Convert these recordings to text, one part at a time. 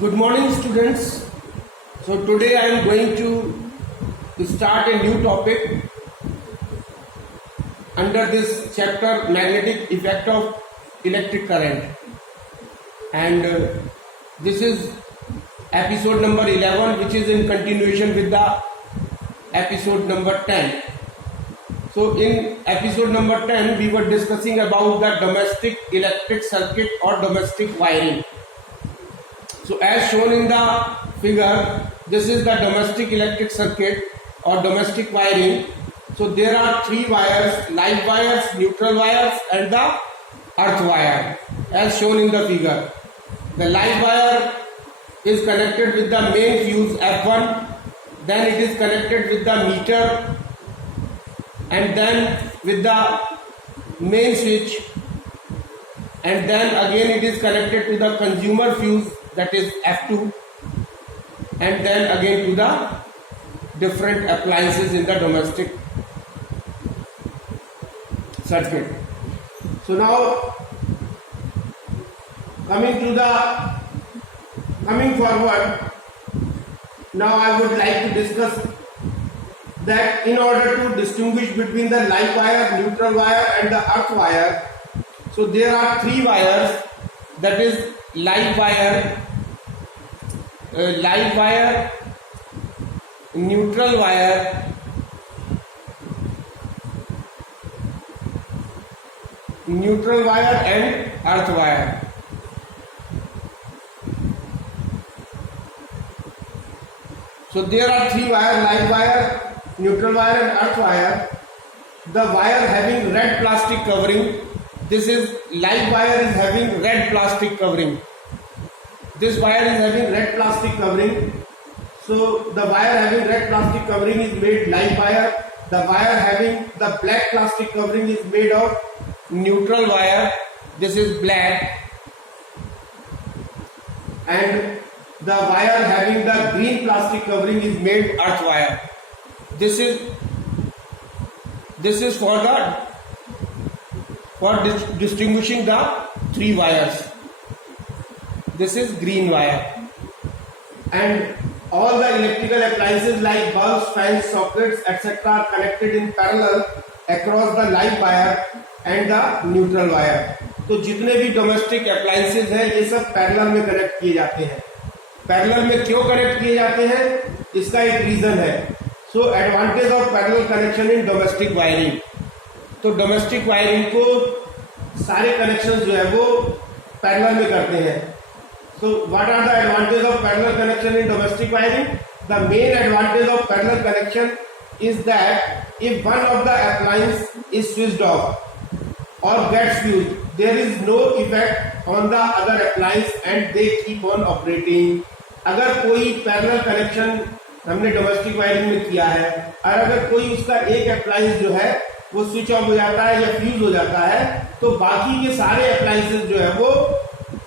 Good morning, students. So today I am going to start a new topic under this chapter, magnetic effect of electric current, and this is episode number 11, which is in continuation with the episode number 10. So in episode number 10 we were discussing about the domestic electric circuit or domestic wiring. So as shown in the figure, this is the domestic electric circuit or domestic wiring. So there are three wires: live wires, neutral wires and the earth wire, as shown in the figure. The live wire is connected with the main fuse F1, then it is connected with the meter, and then with the main switch, and then again it is connected to the consumer fuse, that is F2, and then again to the different appliances in the domestic circuit. So now coming forward, now I would like to discuss that in order to distinguish between the live wire, neutral wire and the earth wire, so there are three wires, that is live wire, neutral wire, and earth wire. So there are three wires: live wire, neutral wire and earth wire. The wire having red plastic covering, this is live wire is having red plastic covering. This wire is having red plastic covering. So the wire having red plastic covering is made live wire. The wire having the black plastic covering is made of neutral wire. This is black. And the wire having the green plastic covering is made earth wire. This is for distinguishing the three wires. This is green wire. And all the electrical appliances like bulbs, fans, sockets, etc. are connected in parallel across the live wire and the neutral wire. तो जितने भी domestic appliances हैं ये सब parallel में connect किए जाते हैं. पैरेलल में क्यों कनेक्ट किए जाते हैं, इसका एक रीजन है. So advantage of parallel connection in domestic wiring. तो डोमेस्टिक वायरिंग को सारे कनेक्शन जो है वो पैरेलल में करते हैं. So what are the advantage of parallel connection in domestic wiring? The main advantage of parallel connection is that if one of the appliance is switched off or gets fused, there is no effect on the other appliance and they keep on operating. अगर कोई parallel connection हमने domestic wiring में किया है और अगर कोई उसका एक अप्लायंस जो है वो स्विच ऑफ हो जाता है या फ्यूज हो जाता है, तो बाकी के सारे अप्लायंसेस जो है वो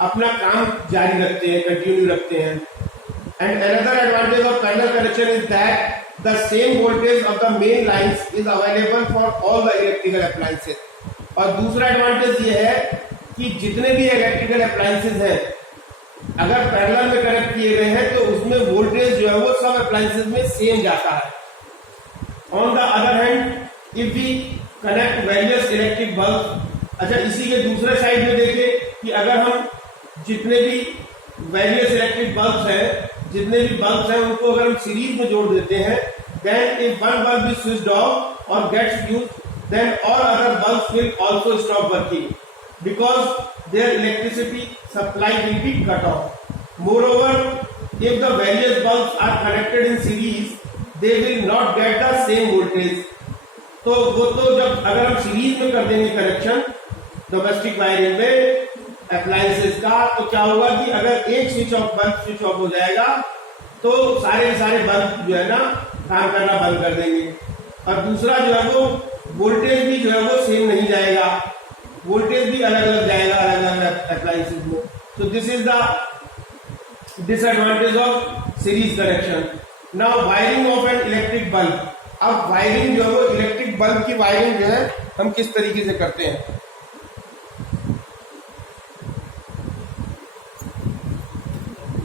अपना काम जारी रखते हैं, कंटिन्यू रखते हैं. And another advantage of parallel connection is that the same voltage of the main lines is available for all the electrical appliances. और दूसरा एडवांटेज ये है कि जितने भी इलेक्ट्रिकल अप्लायंसेज हैं अगर पैरेलल में कनेक्ट किए गए हैं तो उसमें वोल्टेज जो है वो सब अप्लायंसेज में सेम जाता है. On the other hand if we connect various electric bulb, अच्छा इसी के दूसरे साइड में देखिए कि अगर हम जितने भी वेरियस इलेक्ट्रिक बल्ब हैं, जितने भी बल्ब हैं उनको अगर हम सीरीज में जोड़ देते हैं, then if one bulb is switched off और gets fused, then all other bulbs will also stop working because their electricity supply will be cut off. Moreover, if the various bulbs are connected in series, they will not get the same voltage. तो वो तो जब अगर हम series में कर देंगे connection domestic wiring में अप्लायंसेस का, तो क्या होगा कि अगर एक बल्ब स्विच ऑफ हो जाएगा तो सारे बल्ब जो है ना काम करना बंद कर देंगे. और दूसरा जो है वो वोल्टेज भी जो है वो सेम नहीं जाएगा, वोल्टेज भी अलग अलग जाएगा अलग अलग अप्लायंसेस में. So this is the disadvantage of series connection. Now wiring of an electric bulb. अब वायरिंग जो है वो इलेक्ट्रिक बल्ब की वायरिंग जो है हम किस तरीके से करते हैं.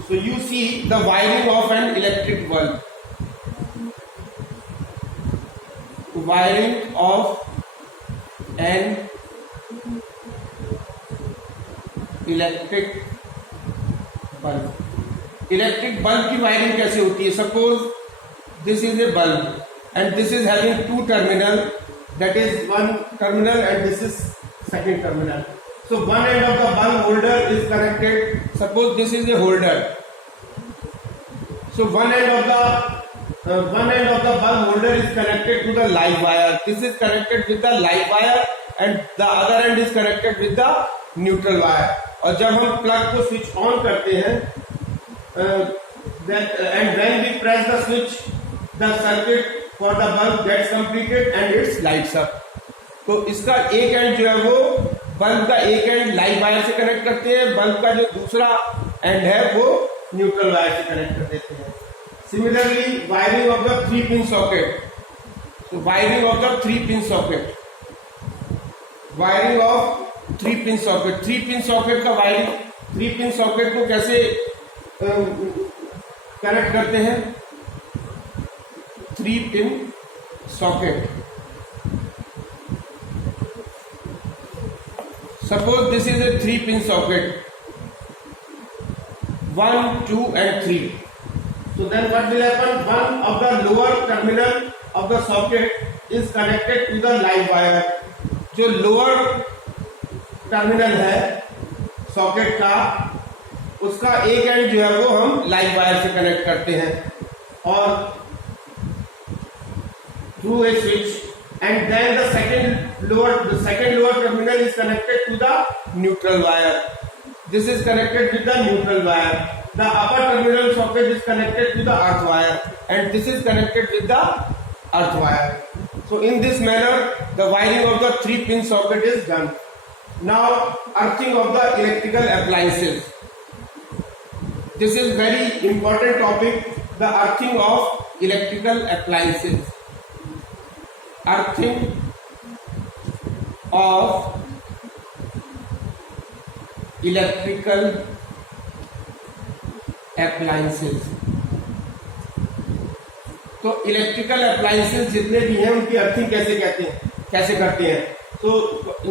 So you see the wiring of an electric bulb. Wiring of an electric bulb. Electric bulb की वायरिंग कैसे होती है? Suppose this is a bulb and this is having two terminal, that is one terminal and this is second terminal. So one end of the bulb holder is connected. Suppose this is a holder. So one end of the bulb holder is connected to the live wire. This is connected with the live wire and the other end is connected with the neutral wire. और जब हम plug को switch on करते हैं and when we press the switch, the circuit for the bulb gets completed and it lights up. तो इसका एक and जो है वो बल्ब का एक एंड लाइव वायर से कनेक्ट करते हैं, बल्ब का जो दूसरा एंड है वो न्यूट्रल वायर से कनेक्ट कर देते हैं. Similarly wiring of the 3-pin socket. तो wiring of the 3-pin socket, wiring of 3-pin socket. 3-pin socket का वायरिंग, 3-pin सॉकेट को कैसे कनेक्ट करते हैं? 3-pin socket. Suppose this is a 3-pin socket, 1, 2 and 3. So then what will happen? One of the lower terminal of the socket is connected to the live wire. जो lower terminal है socket का, उसका एक and जो है वो हम live wire से कनेक्ट करते हैं और through a switch. And then the second lower terminal is connected to the neutral wire. This is connected with the neutral wire. The upper terminal socket is connected to the earth wire, and this is connected with the earth wire. So in this manner, the wiring of the 3-pin socket is done. Now, earthing of the electrical appliances. This is very important topic. The earthing of electrical appliances. Earthing of electrical appliances. तो electrical appliances जितने भी हैं उनकी earthing कैसे करते हैं? तो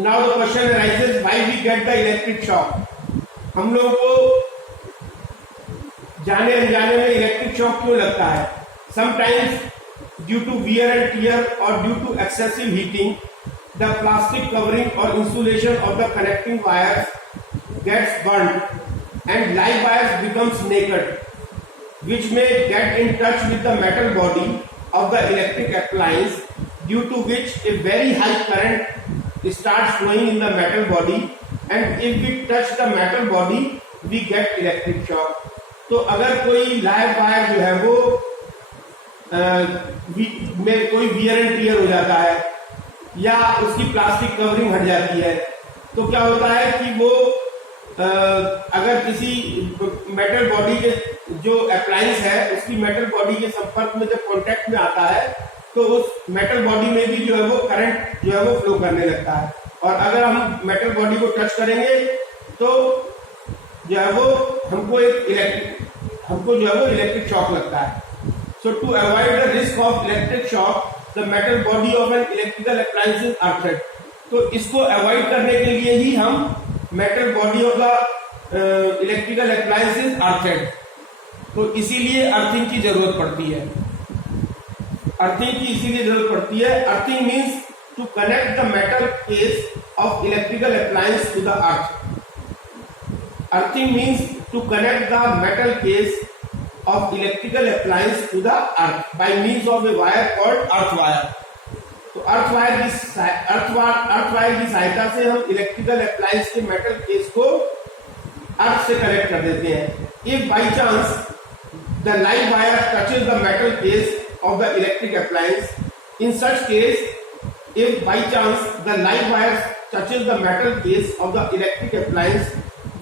now the question arises, why we get the electric shock? हम लोगों को जाने अनजाने में इलेक्ट्रिक शॉक क्यों लगता है? Sometimes due to wear and tear or due to excessive heating, the plastic covering or insulation of the connecting wires gets burnt and live wires becomes naked, which may get in touch with the metal body of the electric appliance, due to which a very high current starts flowing in the metal body, and if we touch the metal body we get electric shock. तो अगर कोई live wire जो है वो में कोई wear and tear हो जाता है या उसकी प्लास्टिक कवरिंग हट जाती है, तो क्या होता है कि वो अगर किसी मेटल बॉडी के जो अप्लायंस है उसकी मेटल बॉडी के संपर्क में जब कांटेक्ट में आता है तो उस मेटल बॉडी में भी जो है वो करंट जो है वो फ्लो करने लगता है, और अगर हम मेटल बॉडी को टच करेंगे तो जो है वो हमको जो है वो इलेक्ट्रिक शॉक लगता है. So to avoid the risk of electric shock, the metal body of an electrical appliance is earthed. तो इसको अवॉइड करने के लिए ही हम metal body of the electrical appliance is earthed. तो इसीलिए अर्थिंग की जरूरत पड़ती है. Earthing means to connect the metal case of electrical appliance to the earth. Earthing means to connect the metal case of electrical appliance to the earth by means of a wire called earth wire. तो earth wire की सहायता से हम electrical appliance के metal case को अर्थ से connect कर देते हैं. If by chance the live wire touches the metal case of the electric appliance, in such case, if by chance the live wire touches the metal case of the electric appliance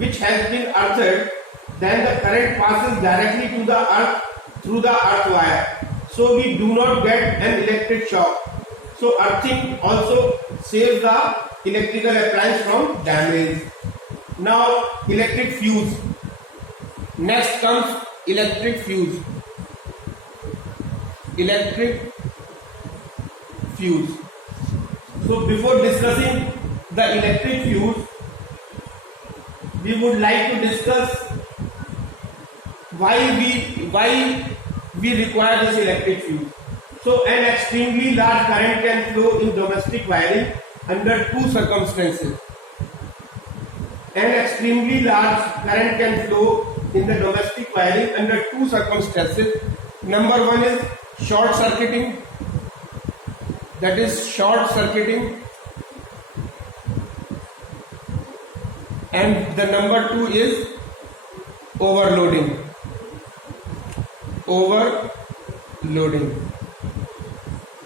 which has been earthed, then the current passes directly to the earth through the earth wire, so we do not get an electric shock. So earthing also saves the electrical appliance from damage. Now electric fuse. Next comes electric fuse. Electric fuse. So before discussing the electric fuse, we would like to discuss why we require this electric fuse. So an extremely large current can flow in domestic wiring under two circumstances. An extremely large current can flow in the domestic wiring under two circumstances. Number one is short circuiting, that is short circuiting, and the number two is overloading. Overloading.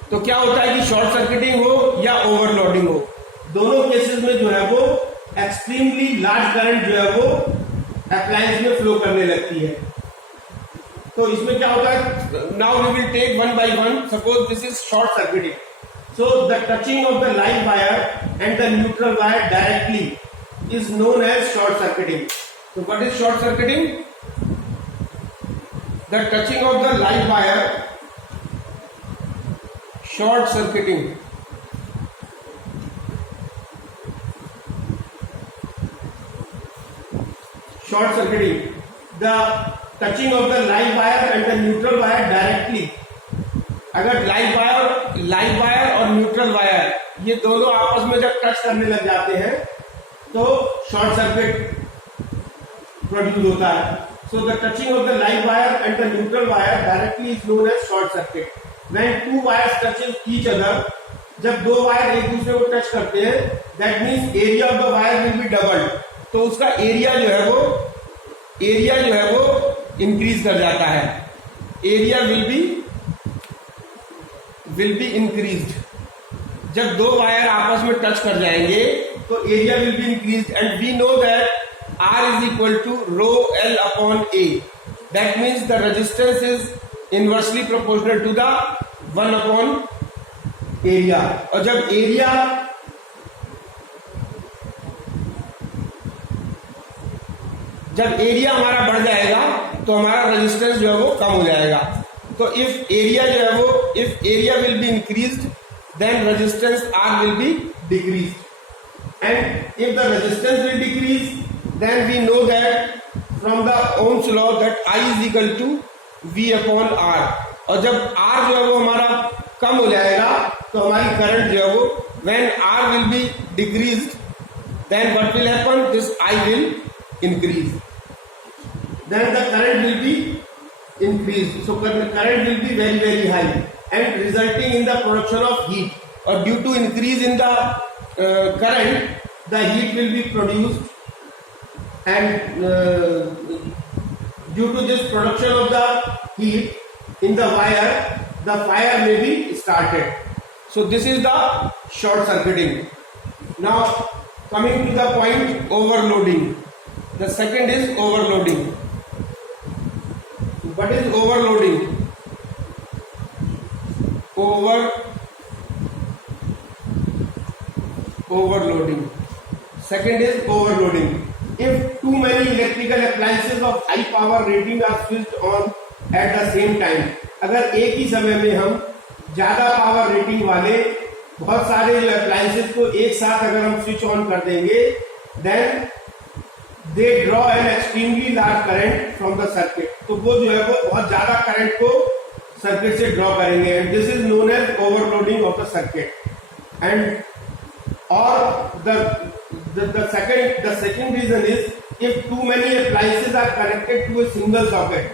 तो क्या होता है कि short circuiting हो या overloading हो, दोनों cases में जो है वो एक्सट्रीमली लार्ज करंट जो है वो अप्लायंस में फ्लो करने लगती है. तो इसमें क्या होता है, now we will take one by one. Suppose this is short circuiting. So the touching of the live wire and the neutral wire directly is known as short circuiting. So what is short circuiting? The touching of the live wire, short circuiting. Short circuiting. The touching of the live wire and the neutral wire directly. अगर live wire और neutral wire ये दोनों आपस में जब touch करने लग जाते हैं तो शॉर्ट सर्किट प्रोड्यूस होता है. So the touching of the live wire and the neutral wire directly is known as short circuit. When two wires touches each other, जब दो वायर एक दूसरे को टच करते हैं, that means area of the wire will be doubled. तो उसका area जो है वो इंक्रीज कर जाता है. Area will be increased. जब दो वायर आपस में टच कर जाएंगे तो area will be increased. And we know that R is equal to rho L upon A. That means the resistance is inversely proportional to the 1 upon area. और जब area हमारा बढ़ जाएगा तो हमारा रेजिस्टेंस जो है वो कम हो जाएगा. तो if area will be increased, then resistance R will be decreased. And if the resistance will decrease, then we know that from the Ohm's law that I is equal to V upon R. और जब R जो है वो हमारा कम हो जाएगा तो हमारी करंट जो है वो when R will be decreased, then what will happen? This I will increase. Then the current will be increased. So current will be very very high and resulting in the production of heat. Or due to increase in the current, the heat will be produced. And due to this production of the heat in the wire, the fire may be started. So this is the short circuiting. Now coming to the point overloading. The second is overloading. What is overloading? Overloading. Second is overloading. If too many electrical appliances of high power rating are switched on at the same time, अगर एक ही समय में हम ज्यादा power rating वाले बहुत सारे जो अप्लायंसेस को एक साथ अगर हम स्विच ऑन कर देंगे, then they draw an extremely large current from the circuit. तो वो जो है वो बहुत ज्यादा करंट को सर्किट से ड्रॉ करेंगे. And this is known as overloading of the circuit. And or the second reason is if too many appliances are connected to a single socket.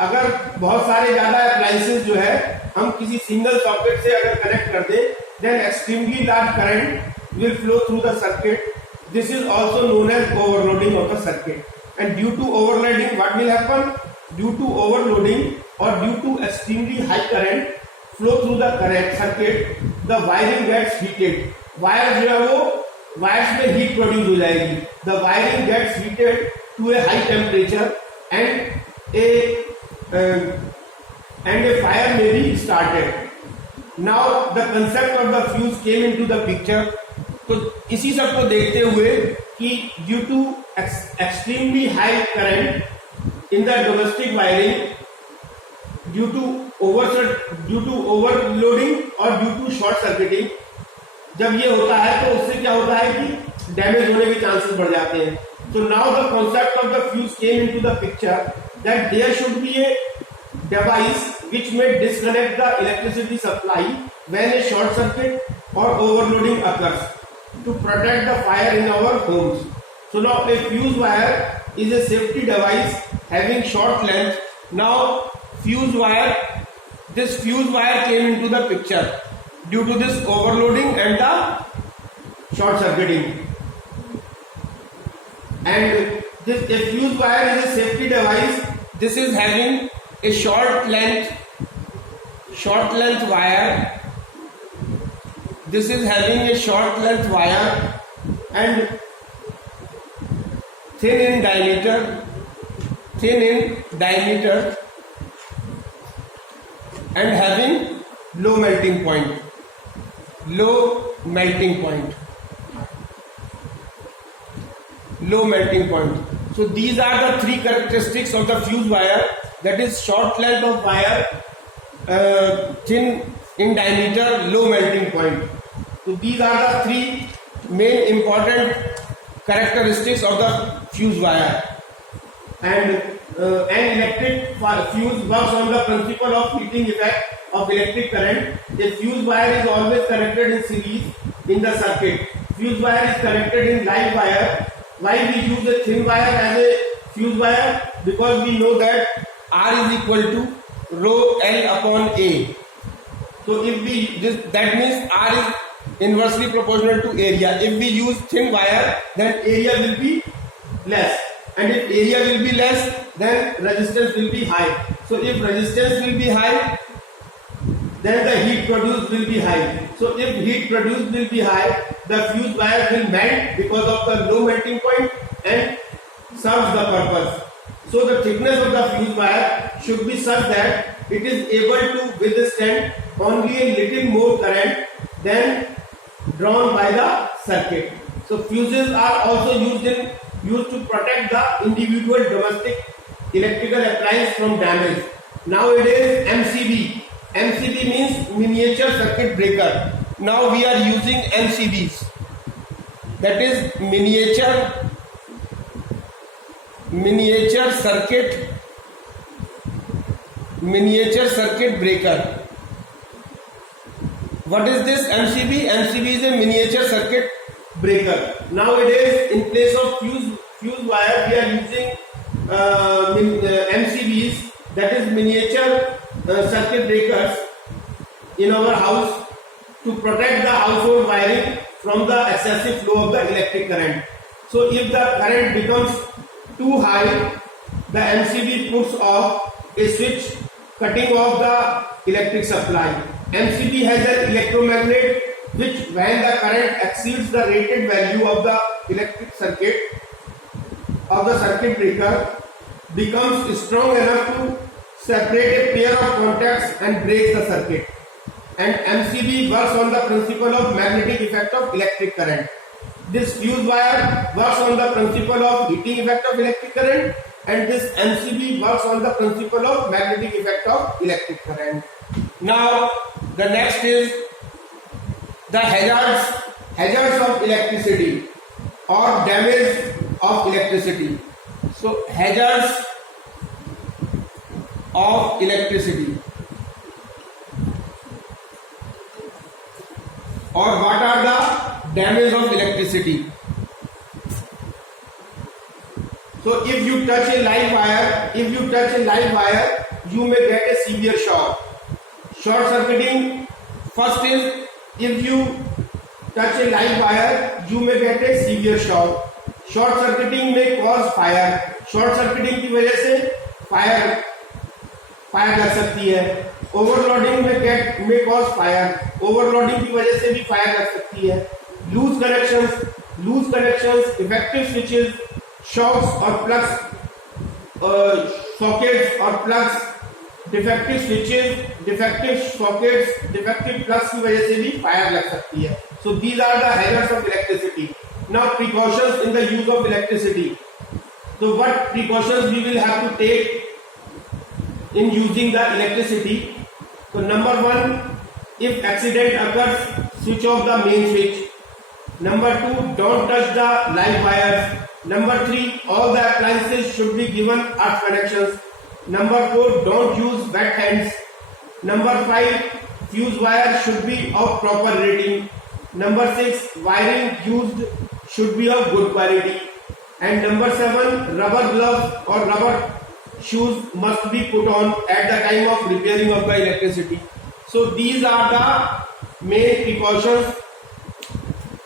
अगर बहुत सारे ज्यादा appliances जो है हम किसी सिंगल सॉकेट से अगर कनेक्ट कर दें, then extremely large current will flow through the circuit. This is also known as overloading of the circuit. And due to overloading, what will happen? Due to overloading or due to extremely high current flow through the current circuit, the wiring gets heated. Wire जो है वो wires में heat produce हो जाएगी. The wiring gets heated to a high temperature and a fire may be started. Now the concept of the fuse came into the picture. तो इसी सब को देखते हुए कि due to extremely high current in the domestic wiring due to overloading or due to short circuiting. जब ये होता है तो उससे क्या होता है कि डैमेज होने के चांसेस बढ़ जाते हैं. So now the concept of the fuse came into the picture that there should be a device which may disconnect the electricity supply when a short circuit or overloading occurs to protect the fire in our homes. So now a fuse wire is a safety device having short length. Now this fuse wire came into the picture due to this overloading and the short circuiting. And a fuse wire is a safety device. This is having a short length wire. This is having a short length wire and thin in diameter and having low melting point. So these are the three characteristics of the fuse wire, that is short length of wire, thin in diameter, low melting point. So these are the three main important characteristics of the fuse wire. And an electric fuse works on the principle of heating effect of electric current. A fuse wire is always connected in series in the circuit. Fuse wire is connected in live wire. Why we use a thin wire as a fuse wire? Because we know that R is equal to rho L upon A. So that means R is inversely proportional to area. If we use thin wire, then area will be less. And if area will be less, then resistance will be high. So if resistance will be high, then the heat produced will be high. So if heat produced will be high, the fuse wire will melt because of the low melting point and serves the purpose. So the thickness of the fuse wire should be such that it is able to withstand only a little more current than drawn by the circuit. So fuses are also used to protect the individual domestic electrical appliance from damage. Nowadays MCB means miniature circuit breaker. Now we are using MCBs, that is miniature circuit breaker. What is this MCB? MCB is a miniature circuit breaker. Nowadays, in place of fuse wire, we are using MCBs, that is miniature circuit breakers, in our house to protect the household wiring from the excessive flow of the electric current. So if the current becomes too high, the MCB puts off a switch cutting off the electric supply. MCB has an electromagnet which, when the current exceeds the rated value of the electric circuit of the circuit breaker, becomes strong enough to separate a pair of contacts and breaks the circuit. And MCB works on the principle of magnetic effect of electric current. This fuse wire works on the principle of heating effect of electric current, and this MCB works on the principle of magnetic effect of electric current. Now the next is the hazards of electricity or damage of electricity. So hazards of electricity, or what are the damage of electricity? So if you touch a live wire, you may get a severe shock. Short circuiting, first is, if you touch a live wire, you may get a severe shock. Short circuiting may cause fire. Short circuiting की वजह से fire लग सकती है. Overloading में cause fire. Overloading की वजह से भी फायर लग सकती है. Loose connections, effective switches, shocks और प्लग्स, सॉकेट्स और plugs, defective switches, defective sockets, defective plugs की वजह से भी फायर लग सकती है. So these are the hazards of electricity. Now precautions in the use of electricity. So what precautions we will have to take in using the electricity? So number one, if accident occurs, switch off the main switch. Number two, don't touch the live wires. Number three, all the appliances should be given earth connections. Number four, don't use wet hands. Number five, fuse wire should be of proper rating. Number six, wiring used should be of good quality. And number seven, rubber gloves or rubber shoes must be put on at the time of repairing of the electricity. So these are the main precautions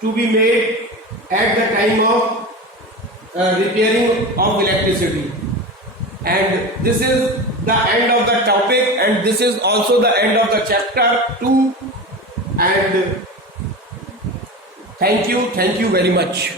to be made at the time of repairing of electricity. And this is the end of the topic, and this is also the end of the chapter 2. And thank you very much.